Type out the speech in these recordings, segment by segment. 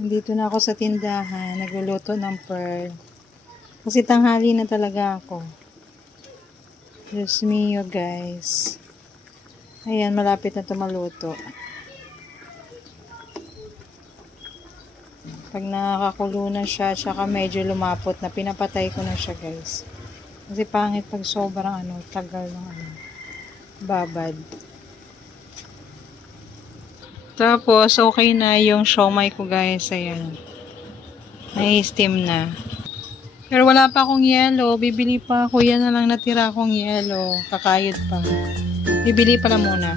Nandito na ako sa tindahan. Nagluluto ng pearl. Kasi tanghali na talaga ako. Diyos mio guys. Ayan, malapit na tumaluto. Pag nakakakulo na siya, tsaka medyo lumapot na, pinapatay ko na siya guys. Kasi pangit pag sobrang ano, tagal ng ano, babad. Tapos, okay na yung siomay ko guys. Ayan. Nai-steam na. Pero wala pa akong yelo. Bibili pa ako. Yan na lang natira akong yelo. Kakayod pa. Bibili pala muna.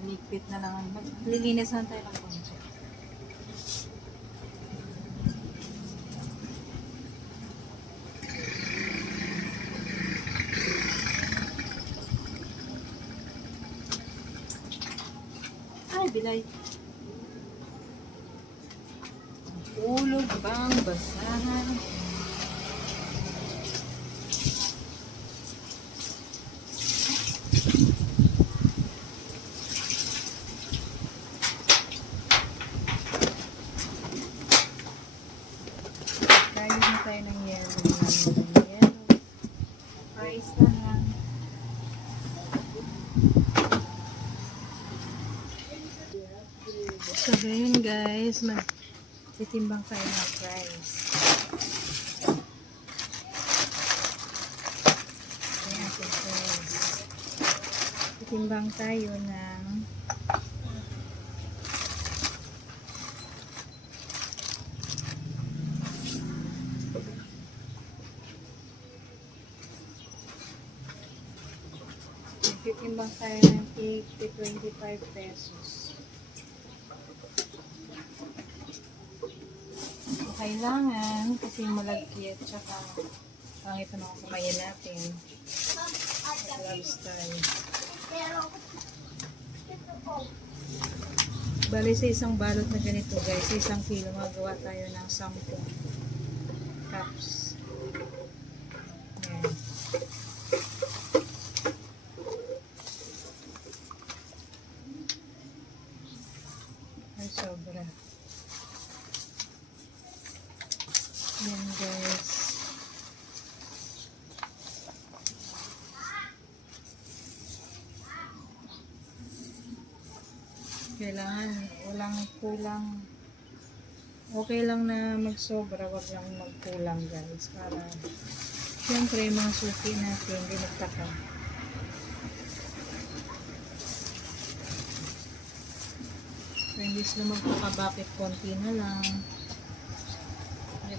Liligpit na lang. Maglilinis lang tayo ng konti. Ay, bilay. Ulog bang basahan? Tayo na tayo ng yellow. Yellow. Price na. So, ganyan guys. Magtitimbang tayo ng price. Titimbang tayo ng 50, 25 pesos. So, kailangan kasi malagkit tsaka ano ang ito na kumain natin. At lobster. Bali sa isang balot na ganito guys, sa isang kilo magawa tayo ng 10 cups. Ayan. Yan, guys. Kailangan, walang kulang. Okay lang na magsobra, wag lang magkulang, guys. Para, siyempre, yung mga suki natin, hindi magtaka. So, hindi sila magtaka bakit konti na lang.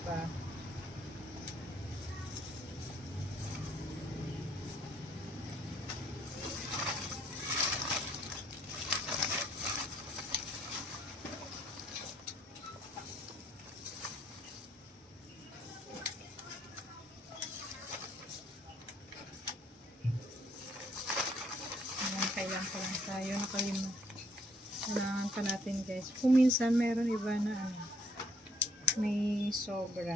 Diba? Kailangan pa lang tayo nakalimutan. Kailangan pa natin guys. Kung minsan meron iba na ano, may sobra.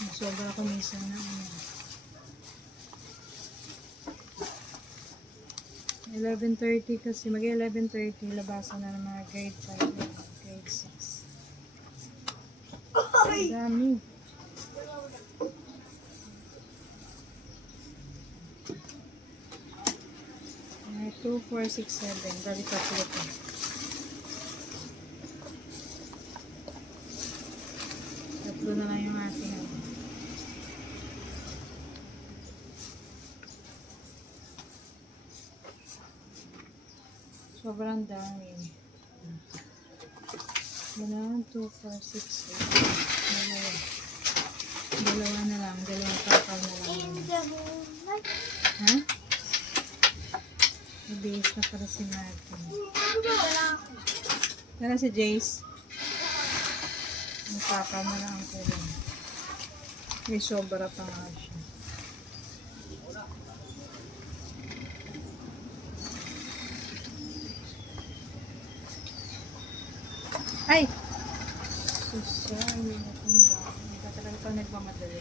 May sobra ko minsan na ano. 11.30 kasi, mag 11.30, labasan na ng mga grade 5 at grade 6. Ang dami. Ay, 2, 4, 6, 7. Dali tatlo ko. Tatlo na lang yung ating ano. Sobrang dami. 1, 2, 4, 6, 8. Dalawa. Dalawa na lang. Dalawang kakal na lang. Ha? Mabihis na para si Martin. Tara si Jace. Mo na ang kulong. May sobra pa nga siya. Ay! Ba? Hindi talaga pa nagmamadali.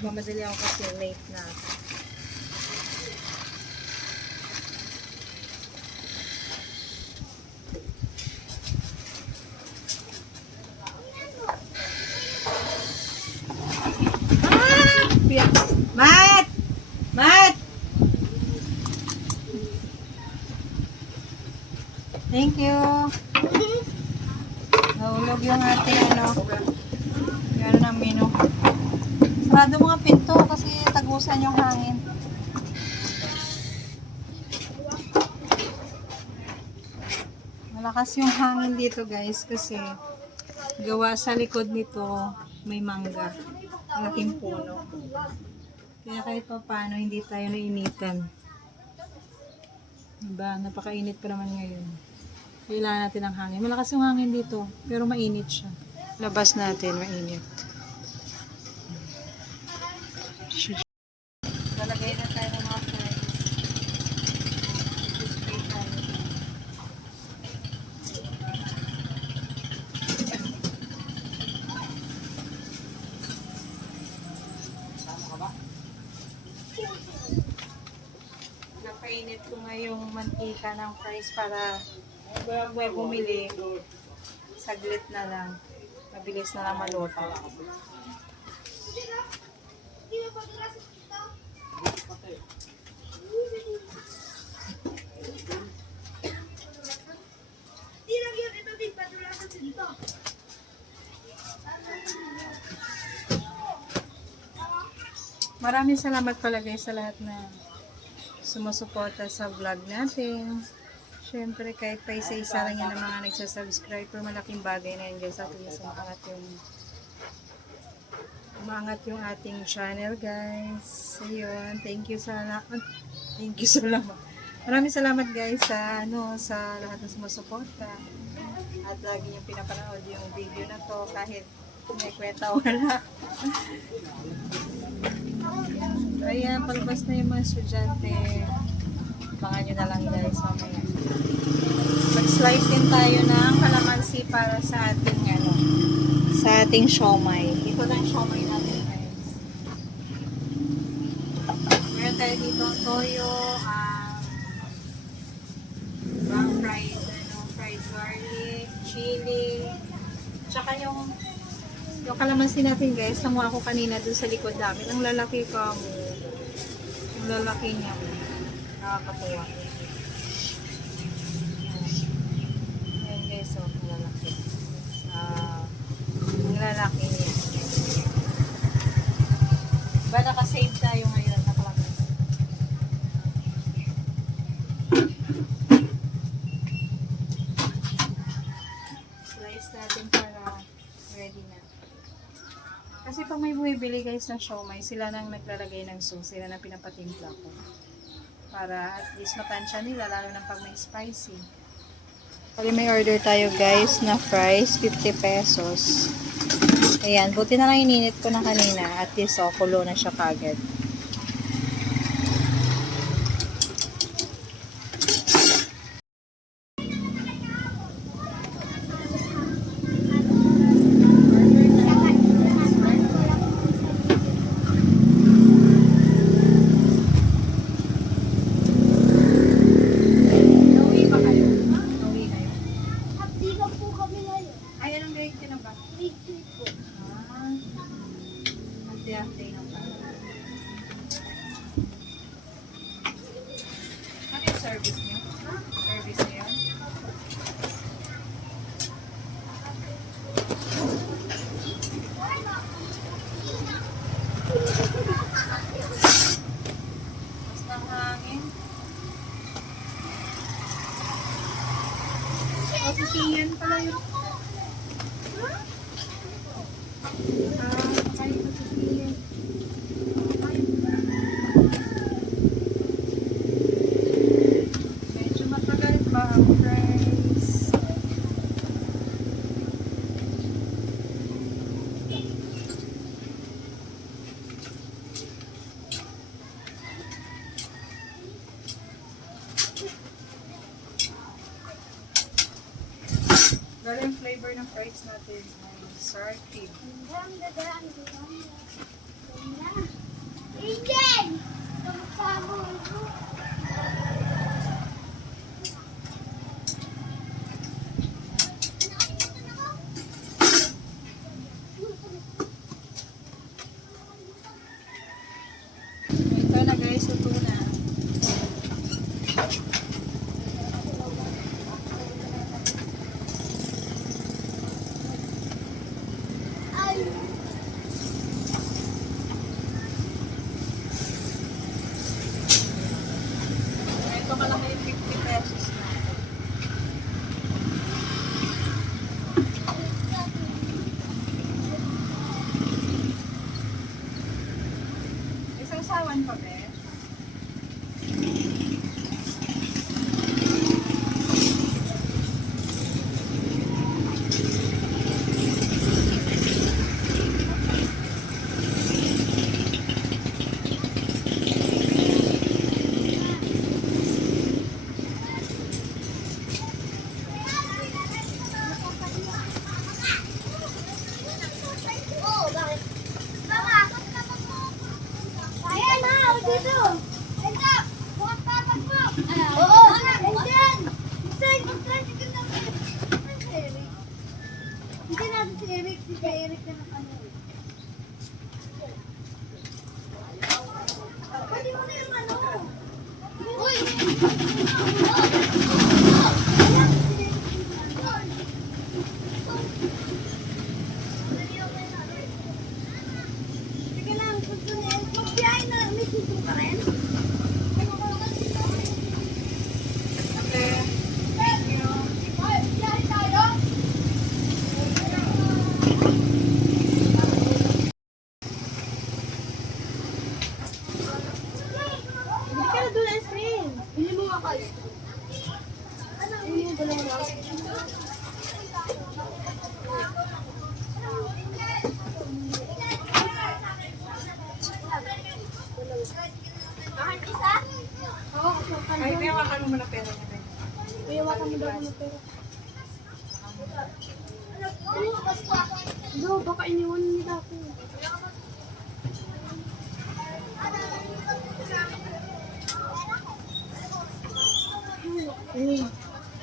Nagmamadali ako kasi late na ako. Mat! Mat! Thank you. Yung ating ano. Ano ng menu. Sarado mga pinto kasi tagusan yung hangin. Malakas yung hangin dito guys kasi gawa sa likod nito may mangga. Malaking puno. Kaya kahit pa paano hindi tayo nainitan. Diba? Napakainit pa naman ngayon. Kailangan natin ng hangin. Malakas yung hangin dito, pero mainit siya. Labas natin, mainit. Lalagay na tayo ng mga fries. Napainit ko nga yung mantika ng fries para may bumili, saglit na lang. Mabilis na lang maluto. Maraming salamat pala guys sa lahat na sumusuporta sa vlog natin. Siyempre, kahit pa isa-isa lang yan ang mga nagsasubscribe, pero malaking bagay na yun guys at least umangat yung umangat yung ating channel guys. Ayun, thank you sa lahat. Thank you sa lahat. Maraming salamat guys sa ano sa lahat ng sumusuporta. At lagi yung pinapanood yung video na to kahit may kwenta wala. Ayan, palabas na yung mga estudyante. Abangan nyo na lang guys mamaya. Mag-slice din tayo ng kalamansi para sa ating ano, sa ating siomay. Ito na yung siomay natin guys. Meron tayo dito toyo, um, bang fried, ano, fried garlic, chili, tsaka yung yung kalamansi natin guys, namuha ko kanina dun sa likod namin. Ang lalaki pa mo. Ang lalaki niya. Nakakatuwa. Ayan guys, oh, ang lalaki. Ah, ang lalaki niya. Ba nakasave tayo ngayon na kalamansi. Slice natin para ready na. Kasi pag may bumibili guys ng siomay, sila nang naglalagay ng sauce, sila nang pinapatimpla ko. Para at least matansya nila, lalo na pag may spicy. Pag may order tayo guys na fries, 50 pesos. Ayan, buti na lang ininit ko na kanina. At least, oh, kulo na siya kagad. Nauwi ba kayo? Nauwi kayo? Happy lang po kami ngayon. Ay, anong grade ka na ba? Week 2 po. Ah, ante-ante na pa. Ano yung service niyo? Service niyo yun? Mas ng hangin. Oh, sisiyan pala yun. Ah, kayo sa sisiyan. Pero yung fries natin ay sour cream. Ingen! Kamusta mo? Ito na guys, ito na. Ay, Ito kalaki yung 50 pesos na. Isang sawan pa, be? Oo, bakit? Mama! Ayan na, ako dito! Enda! Bukas tatag mo! Oo! Ayan! Gusto yung mag-tricycle na si Eric. Hindi natin si Eric, si Eric na ano. Pwede mo na yung ano. Uy! Sige lang, gusto niya. Magbiyahe na, may suso ka rin. Ate, thank you. Ay, biyahe tayo. Hindi ka na doon ice cream. Bili mo nga ka ice cream. Ano? Bili mo dalawa lang. Kahit isa? Oo, kasukan Ay, pinawakan mo muna pera niya. be. Iyawakan mo daw mo pero. Ano ba pa? No, baka iniwan niya dati.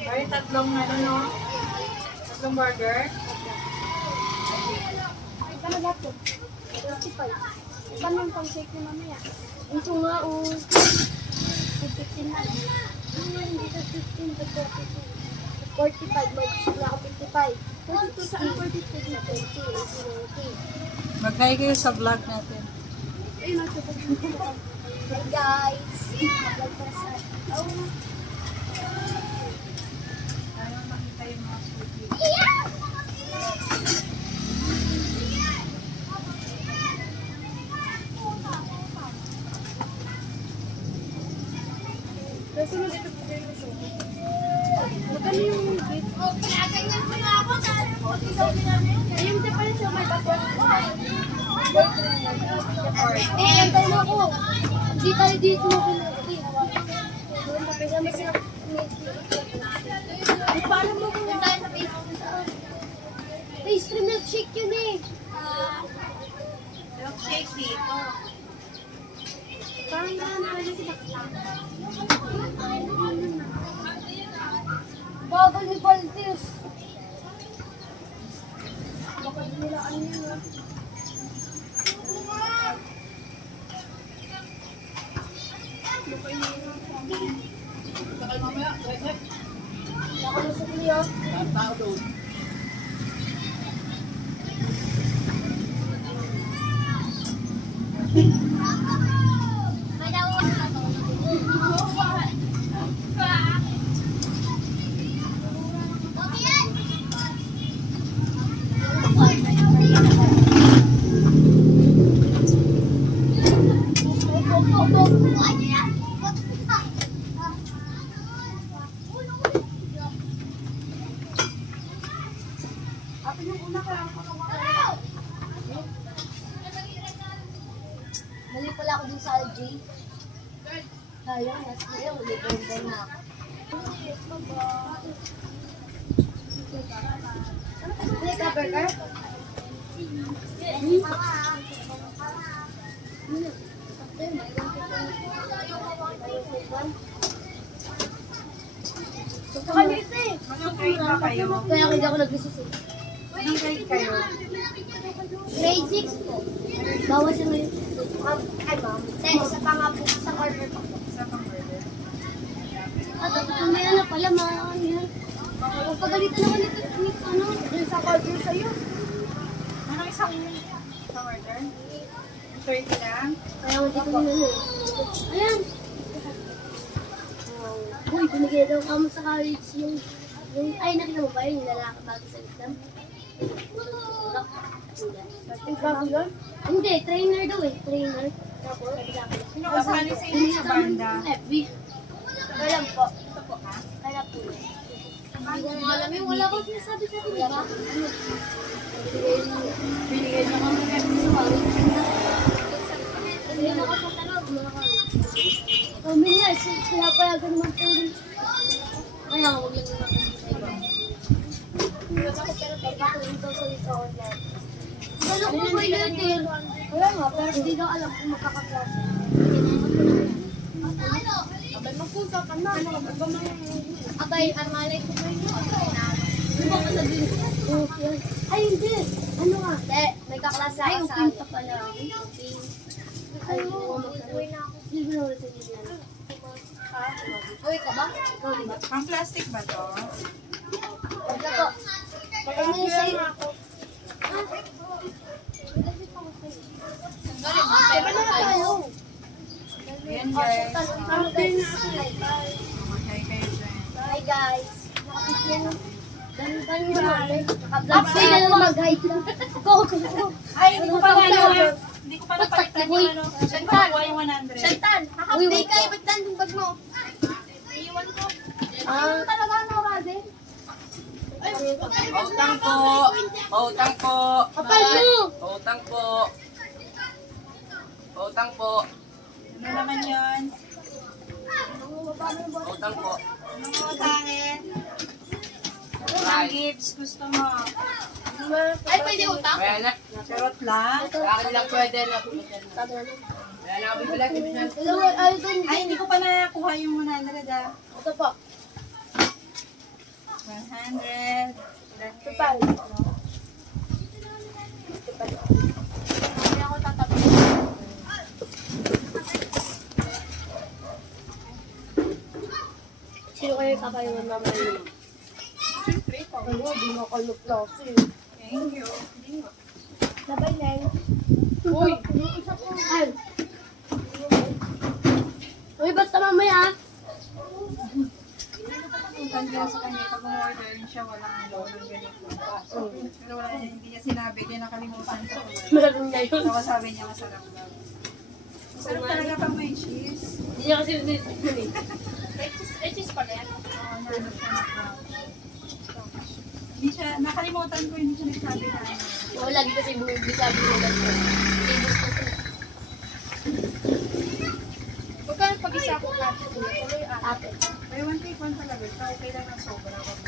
Ay, tatlong ano, no? Tatlong burger. Ano ba ito? 55. Paano yung pang-shake niya mamaya? Ito nga, oh. 15 na. Ano yung dito 15 to 42? 45, mag sila ako 55. 42 saan 42 na 20, 80, Mag-hi kayo sa vlog natin. Ayun, ako Hey guys! Vlog para sa... Oh. Ayaw makita yung mo dito po kayo gusto. Magkano yung gift? Oh, pinaganyan mo na ako. Ayun, di pala siya may bato. Eh, antay mo ako. Hindi tayo dito mo pinagdi. Doon na pesa mas Ay, paano mo kung tayo sa Facebook? Pastry milkshake yun eh. Milkshake dito. Parang gano'n na rin si Bakla. Bagal ni Baltius. Baka nila ano yun ah. Baka iniwan pa. Baka nasa kuya. Mali pala ako dun sa LJ. Sayang, nasa kaya, huli ko na ako. May cover ka? Kalisi! Anong grade? Kaya ako nag-resus eh. Anong grade kayo? Grade 6 po. Bawas siya ngayon. Ma'am, ay ma'am. Sa pangapos sa corner po. Sa pang-murder. At ako may ano pala, ano. Pagpagalitan ako nito, ni- ano, dun sa corner sa'yo. Anong isang sa murder? 30 lang? Kaya hindi ko nila eh. Ayan. Binigay daw kamo sa college yung, yung, ay, nakita mo ba yun, yung lalaki bago sa exam? Hindi. Bago yun? Hindi, trainer daw eh, trainer. Tapos, Sino kasali sa inyo sa banda? Wala po. Ito po, ha? Kaya po. Hindi ko alam yun. Wala ko sinasabi sa akin, di ba? Binigay na kami sa college. Hindi na ako sa tanong, mga college. Kami sin- pinapayagan naman po rin. Kaya huwag lang ba? Wala ko ba yun eh? Wala nga, pero hindi daw alam kung magkakaklase. Abay, magpunta ka na. Abay, ang malay ko ba yun? Ano ba kasabihin ko? Ay, hindi. Ano nga? May kaklase ako sa Ay, open pa pala. Open. Ay, oo, mag-uwi na ako. Hindi mo na sa hindi na. Uwi ka ba? Ikaw, di ba? Pang plastic ba to? Wala po. Yung sa'yo? Ay? Ayan guys. Ano guys? Hi. Hi guys. Ganda nyo naman. Naka-vlog na lang mag-hi ka. Go, go, go. Ay, hindi ko pa Go, ano. go. Hindi ko pa napalitan yung ano. Saan ko nakuha yung 100? Shantan, half-day ka. Ba't lang yung bag mo? Iiwan ko. Ah, talaga ano, Razen? Utang po. Utang po. Kapal mo! Utang po. Utang po. Ano naman yun? Utang po. Anong utangin? Anong gifts gusto mo? Ay, pwede utang? Kaya na. Charot lang? Akin lang pwede na. Kaya na kami pala. Ay, hindi ko pa nakakuha yung 100 ah. Ito po. 100. Ito pa. Hindi ako tatabi. Sino kayo kakaiwan naman yun? Ano, di mo ako klase. Thank you. Sabay na. Uy! Ay! Uy, basta mamaya. Puntan nila sa kanya pag umorder siya walang logo ganito. Pero wala niya, hindi niya sinabi, kaya nakalimutan ko. Meron na yun. Saka sabi niya masarap daw. Masarap talaga pag may cheese. Hindi niya kasi nililitin eh. Ay, cheese pala yan. Oo, siya na. Hindi siya, nakalimutan ko, hindi siya nagsabi na. Oo, lagi kasi bumibig sabi mo lang ko. Hindi gusto ko. Huwag ka pag-isa ko ka. Tuloy ate. May one take one talaga. Ito okay lang ang sobra. Huwag